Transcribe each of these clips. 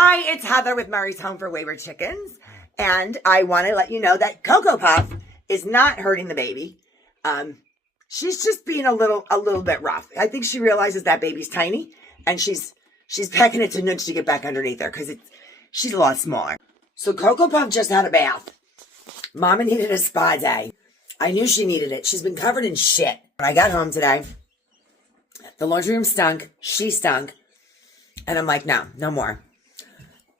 Hi, it's Heather with Murray's Home for Wayward Chickens, and I want to let you know that Cocoa Puff is not hurting the baby. She's just being a little bit rough. I think she realizes that baby's tiny, and she's pecking it to nudge to get back underneath her because she's a lot smaller. So Cocoa Puff just had a bath. Mama needed a spa day. I knew she needed it. She's been covered in shit. When I got home today, the laundry room stunk. She stunk. And I'm like, no more.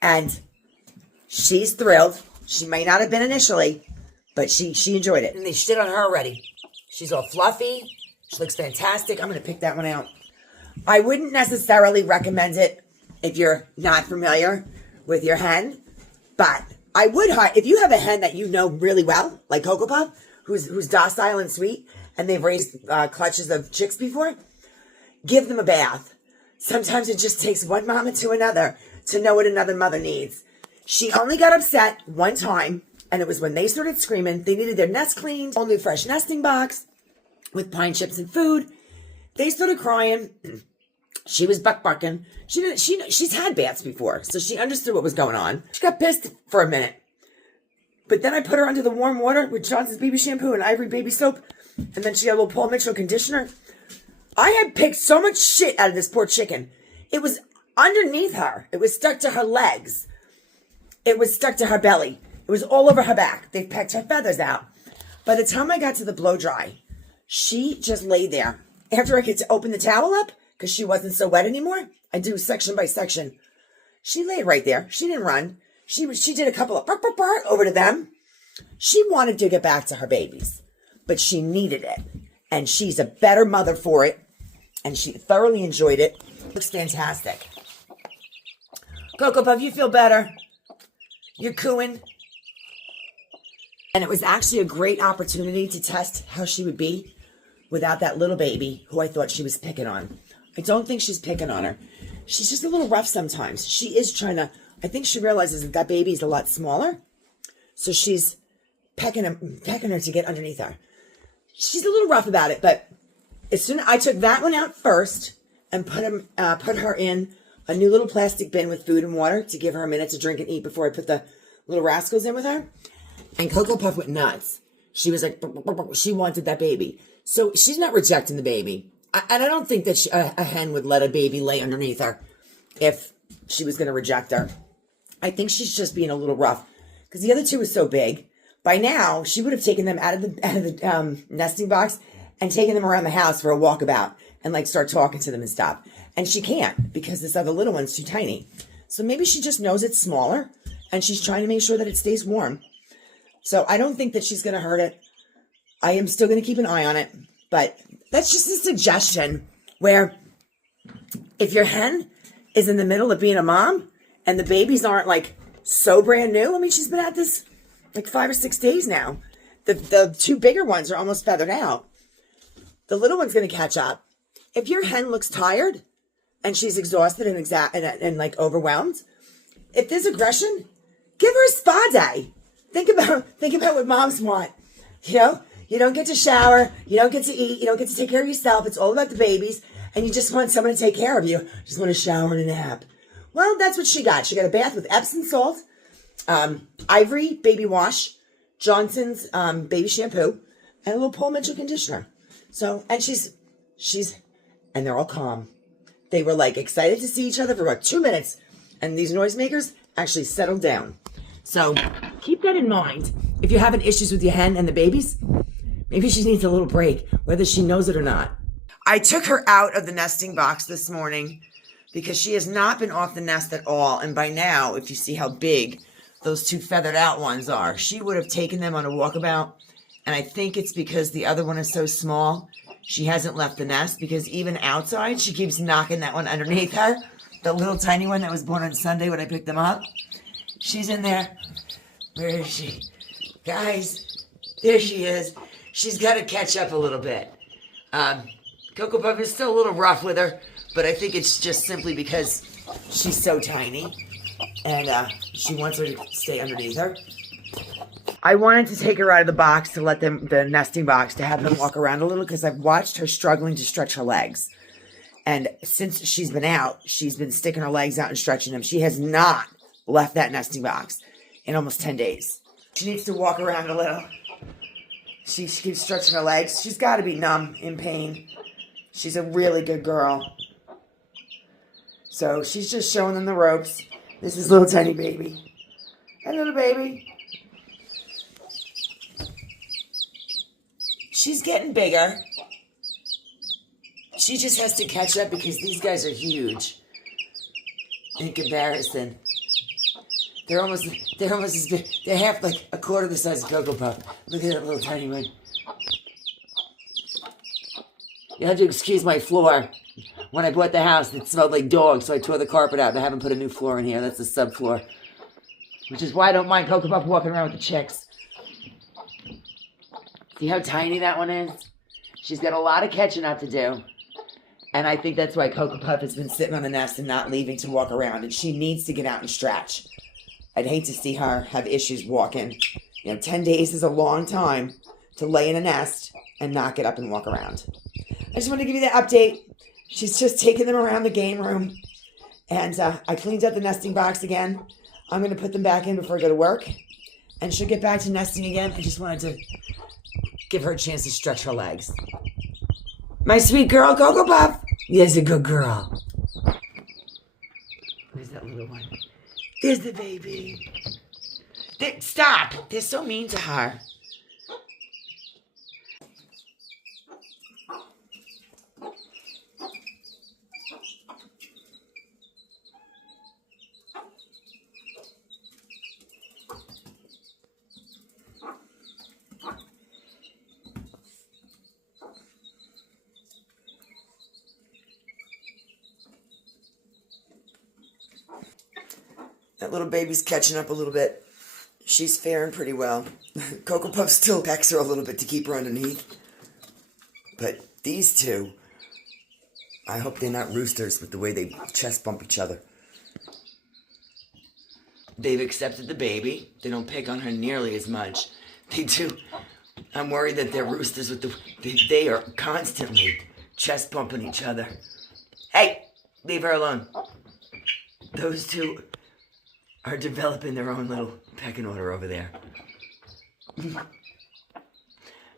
And she's thrilled. She may not have been initially, but she enjoyed it. And they shit on her already. She's all fluffy. She looks fantastic. I'm going to pick that one out. I wouldn't necessarily recommend it if you're not familiar with your hen, but I would, if you have a hen that you know really well, like Cocoa Puff, who's docile and sweet, and they've raised clutches of chicks before, give them a bath. Sometimes it just takes one mama to another to know what another mother needs. She only got upset one time, and it was when they started screaming. They needed their nest cleaned, whole new fresh nesting box with pine chips and food. They started crying. She was barking. She's had baths before, so she understood what was going on. She got pissed for a minute. But then I put her under the warm water with Johnson's baby shampoo and Ivory baby soap, and then she had a little Paul Mitchell conditioner. I had picked so much shit out of this poor chicken. It was underneath her. It was stuck to her legs. It was stuck to her belly. It was all over her back. They pecked her feathers out. By the time I got to the blow dry, she just laid there. After I could open the towel up, because she wasn't so wet anymore, I do section by section. She laid right there. She didn't run. She did a couple of bark, bark, bark over to them. She wanted to get back to her babies, but she needed it. And she's a better mother for it. And she thoroughly enjoyed it. Looks fantastic. Cocoa Puff, you feel better? You're cooing. And it was actually a great opportunity to test how she would be without that little baby who I thought she was picking on. I don't think she's picking on her. She's just a little rough sometimes. She is trying to, I think she realizes that baby is a lot smaller. So she's pecking her to get underneath her. She's a little rough about it, but as soon as I took that one out first and put her in a new little plastic bin with food and water to give her a minute to drink and eat before I put the little rascals in with her. And Cocoa Puff went nuts. She was like, she wanted that baby. So she's not rejecting the baby. And I don't think that a hen would let a baby lay underneath her if she was going to reject her. I think she's just being a little rough because the other two are so big. By now, she would have taken them out of the nesting box and taken them around the house for a walkabout and like start talking to them and stuff. And she can't because this other little one's too tiny. So maybe she just knows it's smaller and she's trying to make sure that it stays warm. So I don't think that she's going to hurt it. I am still going to keep an eye on it. But that's just a suggestion where if your hen is in the middle of being a mom and the babies aren't like so brand new. I mean, she's been at this like 5 or 6 days now. The two bigger ones are almost feathered out. The little one's going to catch up. If your hen looks tired and she's exhausted and like overwhelmed, if there's aggression, give her a spa day. Think about what moms want. You know, you don't get to shower, you don't get to eat, you don't get to take care of yourself. It's all about the babies, and you just want someone to take care of you. You just want to shower and a nap. Well, that's what she got. She got a bath with Epsom salt, Ivory baby wash, Johnson's baby shampoo, and a little Paul Mitchell conditioner. So, and and they're all calm. They were like excited to see each other for about 2 minutes, and these noisemakers actually settled down. So keep that in mind. If you're having issues with your hen and the babies, maybe she needs a little break, whether she knows it or not. I took her out of the nesting box this morning because she has not been off the nest at all. And by now, if you see how big those two feathered out ones are, she would have taken them on a walkabout. And I think it's because the other one is so small, she hasn't left the nest because even outside, she keeps knocking that one underneath her. The little tiny one that was born on Sunday when I picked them up. She's in there. Where is she? Guys, there she is. She's got to catch up a little bit. Cocoa Puff is still a little rough with her, but I think it's just simply because she's so tiny and she wants her to stay underneath her. I wanted to take her out of the box to the nesting box, to have them walk around a little because I've watched her struggling to stretch her legs. And since she's been out, she's been sticking her legs out and stretching them. She has not left that nesting box in almost 10 days. She needs to walk around a little. She keeps stretching her legs. She's got to be numb, in pain. She's a really good girl. So she's just showing them the ropes. This is little tiny baby. Hey, little baby. She's getting bigger. She just has to catch up because these guys are huge in comparison. They're almost as big. They're half, like a quarter the size of Cocoa Puff. Look at that little tiny one. You have to excuse my floor. When I bought the house, it smelled like dogs, so I tore the carpet out and I haven't put a new floor in here. That's the subfloor. Which is why I don't mind Cocoa Puff walking around with the chicks. See how tiny that one is? She's got a lot of catching up to do. And I think that's why Cocoa Puff has been sitting on the nest and not leaving to walk around. And she needs to get out and stretch. I'd hate to see her have issues walking. 10 days is a long time to lay in a nest and not get up and walk around. I just want to give you the update. She's just taking them around the game room. And I cleaned up the nesting box again. I'm going to put them back in before I go to work. And she'll get back to nesting again. I just wanted to give her a chance to stretch her legs. My sweet girl, Cocoa Puff. Yes, a good girl. Where's that little one? There's the baby. Stop. They're so mean to her. That little baby's catching up a little bit. She's faring pretty well. Cocoa Puff still pecks her a little bit to keep her underneath. But these two, I hope they're not roosters with the way they chest bump each other. They've accepted the baby. They don't pick on her nearly as much. They do. I'm worried that they're roosters with they are constantly chest bumping each other. Hey, leave her alone. Those two are developing their own little pecking order over there.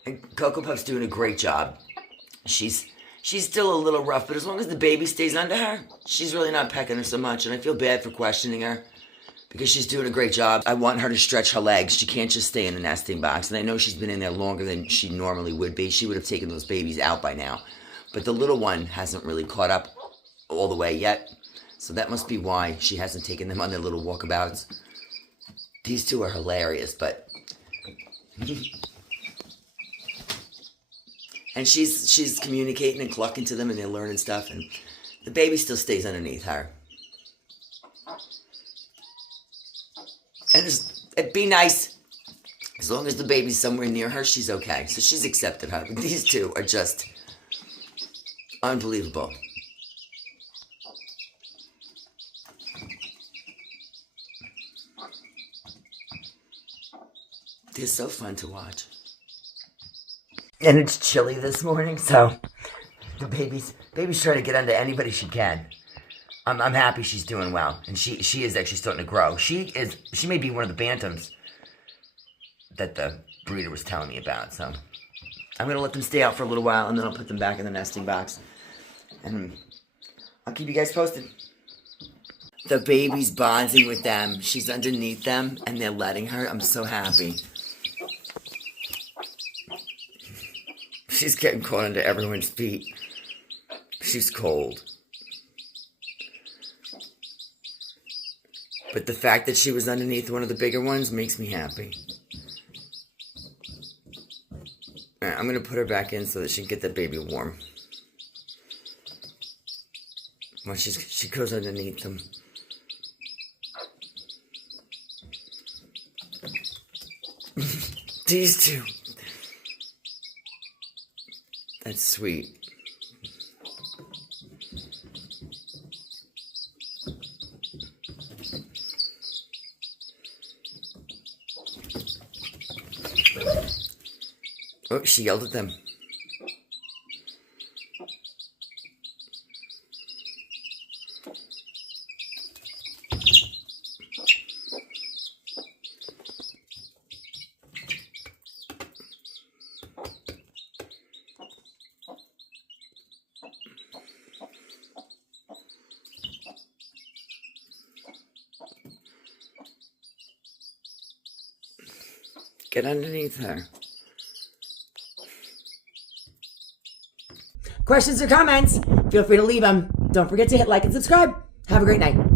And Cocoa Puff's doing a great job. She's still a little rough, but as long as the baby stays under her, she's really not pecking her so much, and I feel bad for questioning her because she's doing a great job. I want her to stretch her legs. She can't just stay in the nesting box, and I know she's been in there longer than she normally would be. She would have taken those babies out by now, but the little one hasn't really caught up all the way yet. So that must be why she hasn't taken them on their little walkabouts. These two are hilarious, but... and she's communicating and clucking to them, and they're learning stuff, and the baby still stays underneath her. And it'd be nice. As long as the baby's somewhere near her, she's okay. So she's accepted her. But these two are just unbelievable. They're so fun to watch. And it's chilly this morning, so the baby's trying to get under anybody she can. I'm happy she's doing well, and she is actually starting to grow. She may be one of the bantams that the breeder was telling me about. So I'm gonna let them stay out for a little while, and then I'll put them back in the nesting box, and I'll keep you guys posted. The baby's bonding with them. She's underneath them, and they're letting her. I'm so happy. She's getting caught under everyone's feet. She's cold. But the fact that she was underneath one of the bigger ones makes me happy. Alright, I'm going to put her back in so that she can get the baby warm. Well, she goes underneath them. These two. That's sweet. Oh, she yelled at them. Get underneath her. Questions or comments? Feel free to leave them. Don't forget to hit like and subscribe. Have a great night.